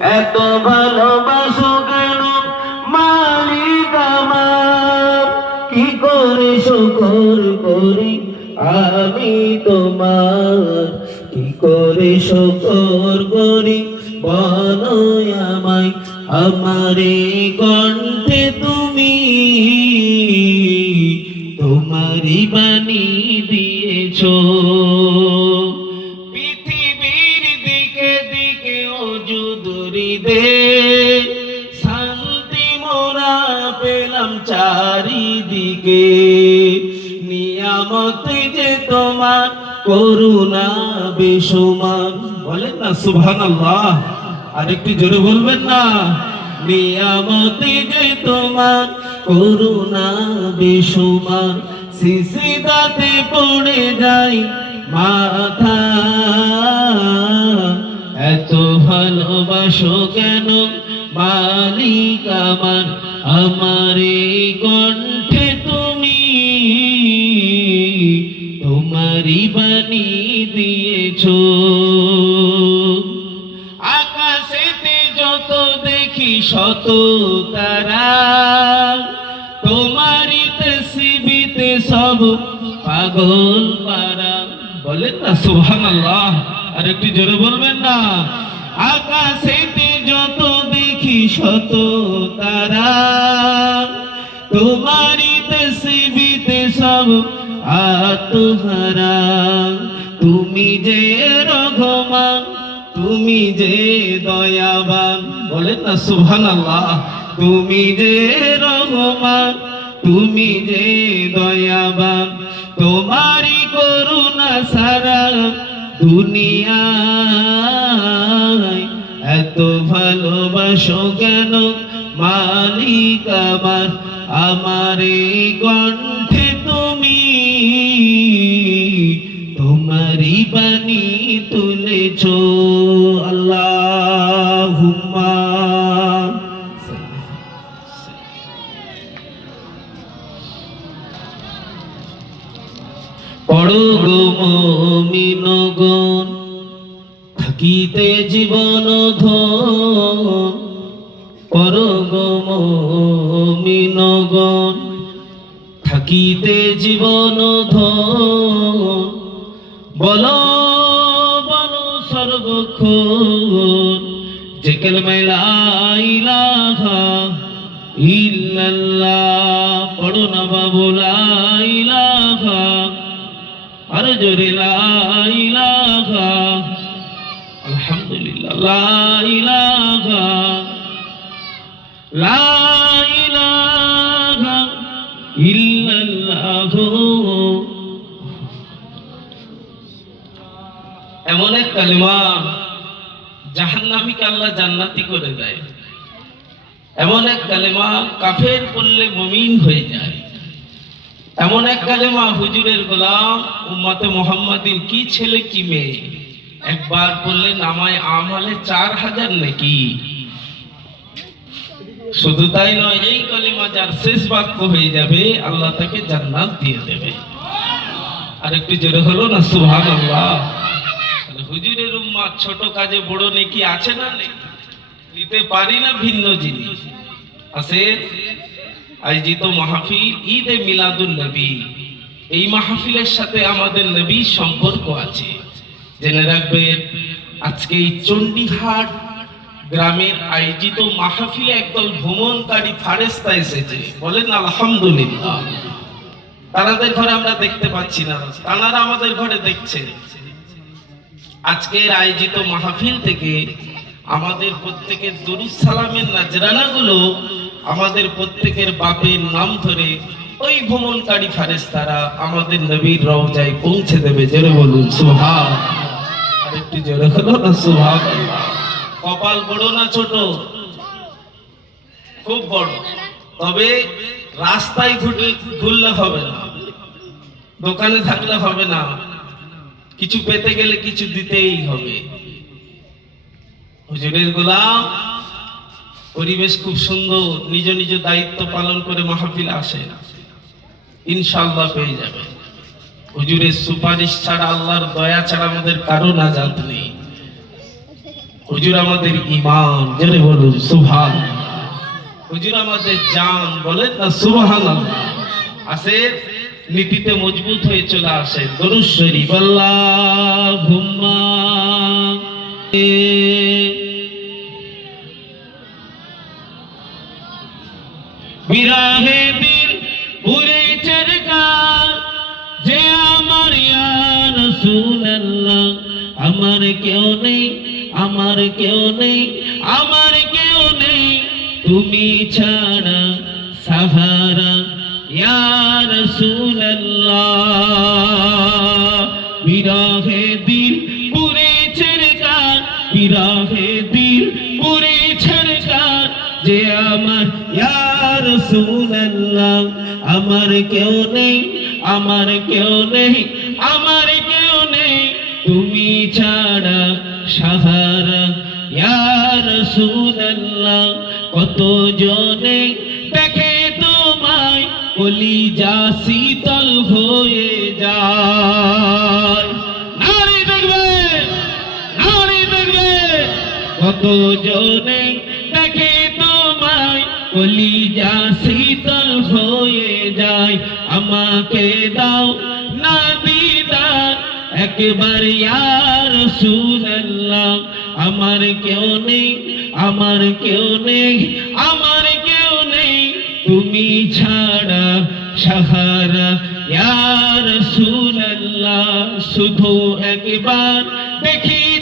এত ভালোবাসো কেন? মালিক আমার, কি করে শুকর করি? আমি তোমার, কি করে শুকর করি? বলো আমায়, আমারে কণ্ঠে শান্তি মোরা পেলাম চারিদিকে। নিয়ামত যে তোমার, করুণা বেসমান। বলেন না সুবহান আল্লাহ আরেকটু জোরে বলবেন না। নিয়ামত যে তোমার, করুণা বেসমান। শিশিদাতে পড়ে যাই মাথা। এত ভালোবাসো কেন? মালিক আমার আমার এই কণ্ঠে তুমি তোমারই বাণী দিয়েছ। আকাশেতে যত দেখি শত তারা, তোমারই তসবিতে সব পাগল পারা। বলেন না, সুবহানাল্লাহ। আর একটু জোরে বলবেন না? আকাশেতে যত দেখি শত তারা, তোমারই তসবিতে সব আত্মহারা। তুমি যে রঘমান, তুমি যে দয়াবান, বলেন না সুবহানাল্লাহ। তুমি যে রঘমান, তুমি যে দয়াবান, তোমারই করুণা সারা দুনিয়ায় এত ভালোবাসো কেন? মালিক আমার আমার কণ্ঠে পড়ো গো মমিনগণ থাকিতে জীবন ধন। পড়ো গো থাকিতে জীবন ধন। বলো বলো সর্বক্ষণ, যে কেলমায় ইল্লাল্লাহ। পড়ো না বাবু লা ইলাহা। আর জোরে লা ইলাহা, আলহামদুলিল্লাহ, লা ইলাহা লা ইলাহা ইল্লাল্লাহ। এমন এক কালিমা, জাহান্নামীকে আল্লাহ জান্নাতি করে দেয়। এমন এক কালেমা, কাফের পড়লে মমিন হয়ে যায়। এমন এক কালেমা, হুজুরের গোলাম উম্মতে মোহাম্মদীর কি ছেলে, কি মেয়ে? একবার পড়লে নামায় আমালে চার হাজার নাকি? শুধু তাই নয়, এই কালেমা যার শেষ বাক্য হয়ে যাবে, আল্লাহ তাকে জান্নাত দিয়ে দেবে। আর একটু জোরে হলো না? সুভাগ আল্লাহ হুজুরের উম্মা ছোট কাজে বড় নেকি আছে না নেই? নিতে পারি না ভিন্ন জিনিস। আছে আয়োজিত মাহফিল ঈদে মিলাদুল নবী। এই মাহফিলের সাথে আমাদের নবীর সম্পর্ক আছে। জেনে রাখবেন আজকে এই চণ্ডীহাট গ্রামের আয়োজিত মাহফিলে একদল ভ্রমণকারী ফারেস্তা এসেছে। বলেন, আলহামদুলিল্লাহ। তারাদের ঘরে আমরা দেখতে পাচ্ছি না। তারা আমাদের ঘরে দেখছে। আজকের আয়োজিত মাহফিল থেকে আমাদের প্রত্যেকের দরুদ সালামের নাজরানাগুলো আমাদের প্রত্যেকের বাপের নাম ধরে ওই ভ্রমণকারী ফারেস্তারা আমাদের নবীর রওজায় পৌঁছে দেবে, জোরে বলুন সুহাগ আর একটু জোরে হলো না সুহাগ কপাল বড় না ছোট? খুব বড়। তবে রাস্তায় ঘুরলে ঘুরলে হবে না, দোকানে থাকলে হবে না, কিছু পেতে গেলে কিছু দিতেই হবে। হুজুরের গোলাম পরিবেশ খুব সুন্দর, নিজ নিজ দায়িত্ব পালন করে মাহফিল আসে। ইনশাল্লাহ পেয়ে যাবে। হুজুরের সুপারিশ ছাড়া আল্লাহর দয়া ছাড়া আমাদের কারও না নাজাত নেই। হুজুর আমাদের ইমান জোরে বলুন সুভান হুজুর আমাদের জান, বলেন না সুবহান আসে, নীতিতে মজবুত হয়ে চলে আসে। দরুদ শরীফ, আল্লাহুম্মা বিরাহে দিল পুরে চরকার যে আমার রাসূলুল্লাহ, আমার কেউ নেই, আমার কেউ নেই, আমার কেউ নেই। তুমি ছাড়া সাহারা ইয়া রাসূলুল্লাহ। আমার কেউ নেই, আমার কেউ নেই, আমার কেউ নেই। তুমি ছাড়া সাহারা, ইয়া রাসূলুল্লাহ কত জনে দেখে তোমায় কলিজা শীতল হয়ে যায়। কত জনে দেখে কলিজা শীতল হয়ে যায়, আমাকে দাও না দিদার। একবার ইয়ার সুনাল্লাহ আমার কেউ নেই, আমার কেউ নেই, আমার কেউ নেই। তুমি ছাড়া সাহারা ইয়ার সুনাল্লাহ শুধু একবার চাই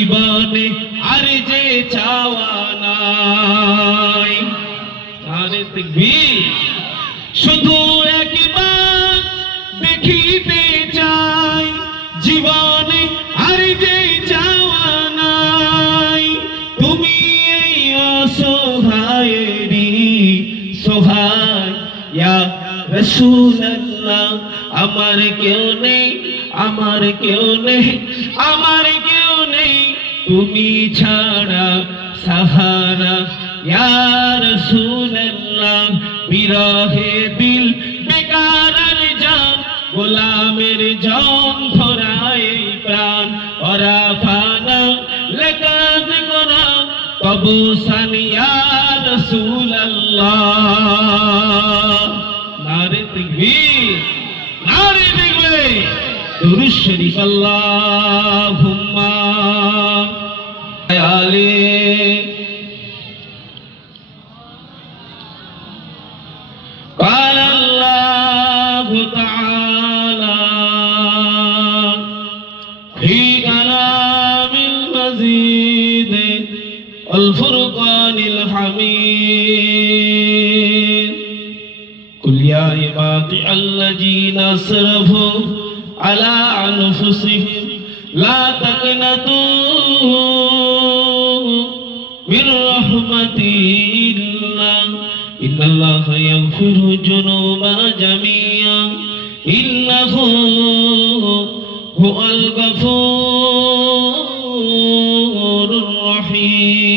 জীবনে আর যে চাওয়া নাই। শুধু একবার দেখিতে চাই, জীবনে আর যে চাওয়া নাই। তুমি এই আমার কেউ নেই, আমার কেউ নেই, আমার তুমি ছাড়া সাহারা ইয়া রাসূলুল্লাহ বিরহে দিল বেকার আর জান, গোলামের জন ধরায় প্রাণ, ওরা ফানা লেকাজ গোনা, তবু সানিয়া রাসূলুল্লাহ নারে তাকবীর নারে দেখবে দুরুদ শরীফ আল্লাহুম্মা আলে قال الله تعالى في كلام المزيد والفرقان الحميد قل يا عبادي الذين اسرفوا على انفسهم لا تقنطوا من رحمة الله إن الله يغفر الذنوب جميعا إنه هو الغفور الرحيم